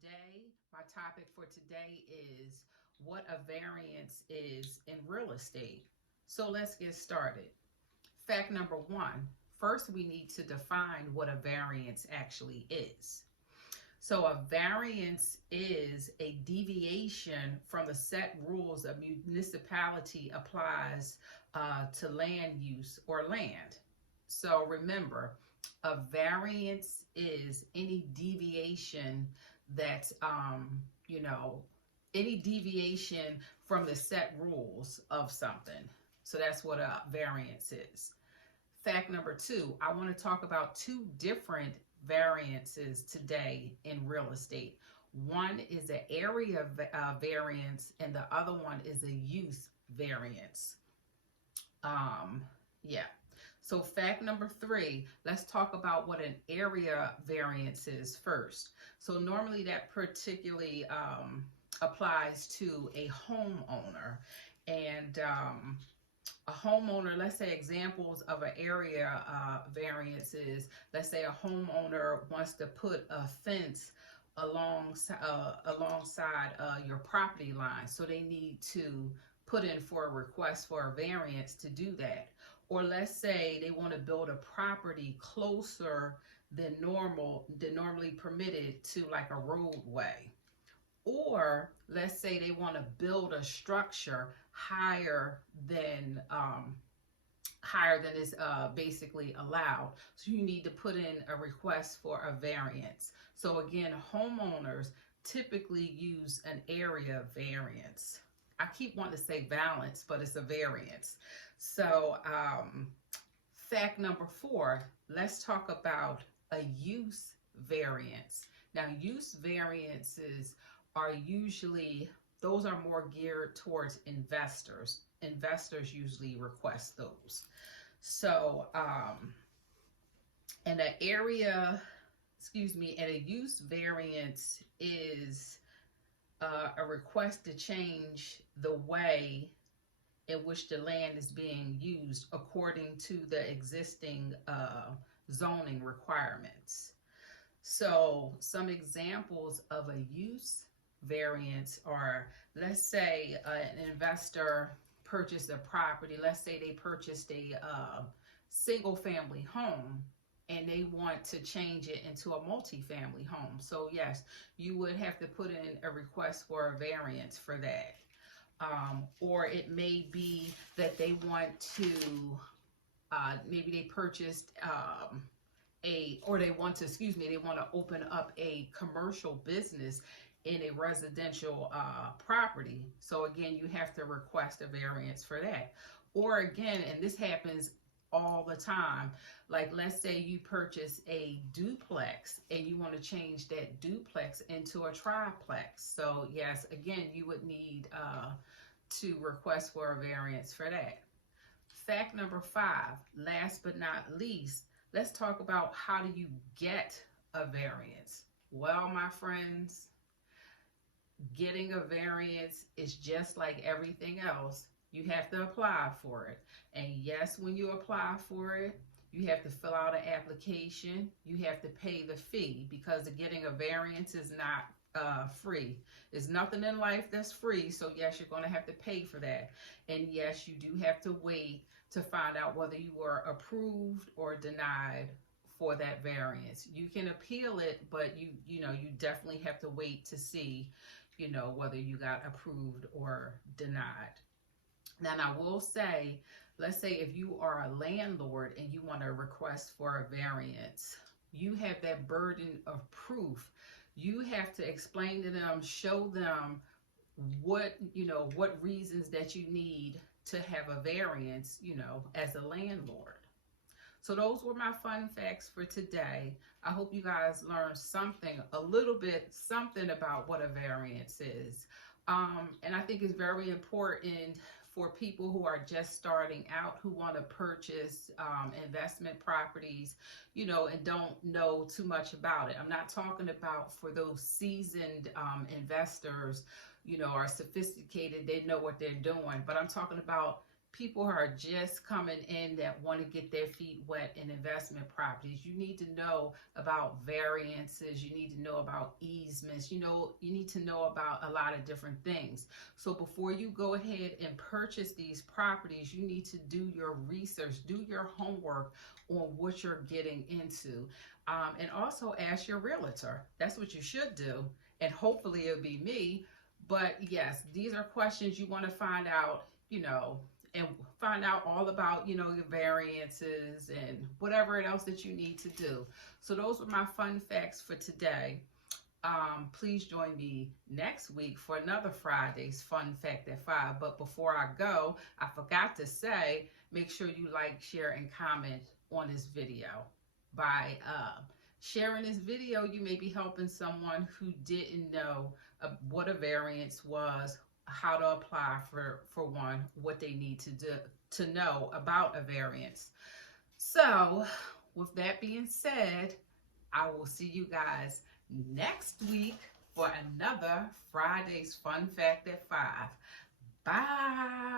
Today, my topic for today is what a variance is in real estate. So let's get started. Fact number one, first we need to define what a variance actually is. So a variance is a deviation from the set rules a municipality applies to land use or land. So remember, a variance is any deviation that's, any deviation from the set rules of something. So that's what a variance is. Fact number two, I want to talk about two different variances today in real estate. One is an area variance and the other one is a use variance. So fact number three, let's talk about what an area variance is first. So normally that particularly applies to a homeowner, and a homeowner, let's say examples of an area variance is, let's say a homeowner wants to put a fence alongside your property line. So they need to put in for a request for a variance to do that. Or let's say they want to build a property closer than normally permitted to like a roadway. Or let's say they want to build a structure higher than is basically allowed. So you need to put in a request for a variance. So again, homeowners typically use an area variance. I keep wanting to say balance, but it's a variance. So fact number four, let's talk about a use variance. Now, use variances are usually, those are more geared towards investors. Investors usually request those. So, and a use variance is a request to change the way in which the land is being used according to the existing zoning requirements. So some examples of a use variance are, let's say an investor purchased a property, let's say they purchased a single family home and they want to change it into a multi-family home. So yes, you would have to put in a request for a variance for that. Or it may be that they want to, maybe they purchased they want to open up a commercial business in a residential property. So again, you have to request a variance for that. Or again, and this happens all the time, like let's say you purchase a duplex and you want to change that duplex into a triplex. So yes, again, you would need to request for a variance for that. Fact number five, last but not least, let's talk about how do you get a variance. Well, my friends, getting a variance is just like everything else. You have to apply for it. And yes, when you apply for it, you have to fill out an application. You have to pay the fee because getting a variance is not free. There's nothing in life that's free. So yes, you're going to have to pay for that. And yes, you do have to wait to find out whether you were approved or denied for that variance. You can appeal it, but you definitely have to wait to see, whether you got approved or denied. Now, I will say, let's say if you are a landlord and you want to request for a variance, you have that burden of proof. You have to explain to them, show them what reasons that you need to have a variance, as a landlord. So those were my fun facts for today. I hope you guys learned something about what a variance is. And I think it's very important for people who are just starting out, who want to purchase investment properties, and don't know too much about it. I'm not talking about for those seasoned investors, are sophisticated, they know what they're doing, but I'm talking about people who are just coming in that want to get their feet wet in investment properties. You need to know about variances. You need to know about easements. You need to know about a lot of different things. So before you go ahead and purchase these properties, you need to do your research, do your homework on what you're getting into. And also ask your realtor. That's what you should do. And hopefully it'll be me. But yes, these are questions you want to find out, and find out all about, your variances and whatever else that you need to do. So those were my fun facts for today. Please join me next week for another Friday's Fun Fact at 5. But before I go, I forgot to say, make sure you like, share, and comment on this video. By sharing this video, you may be helping someone who didn't know what a variance was, how to apply for one, what they need to do to know about a variance. So with that being said, I will see you guys next week for another Friday's Fun Fact at 5. Bye.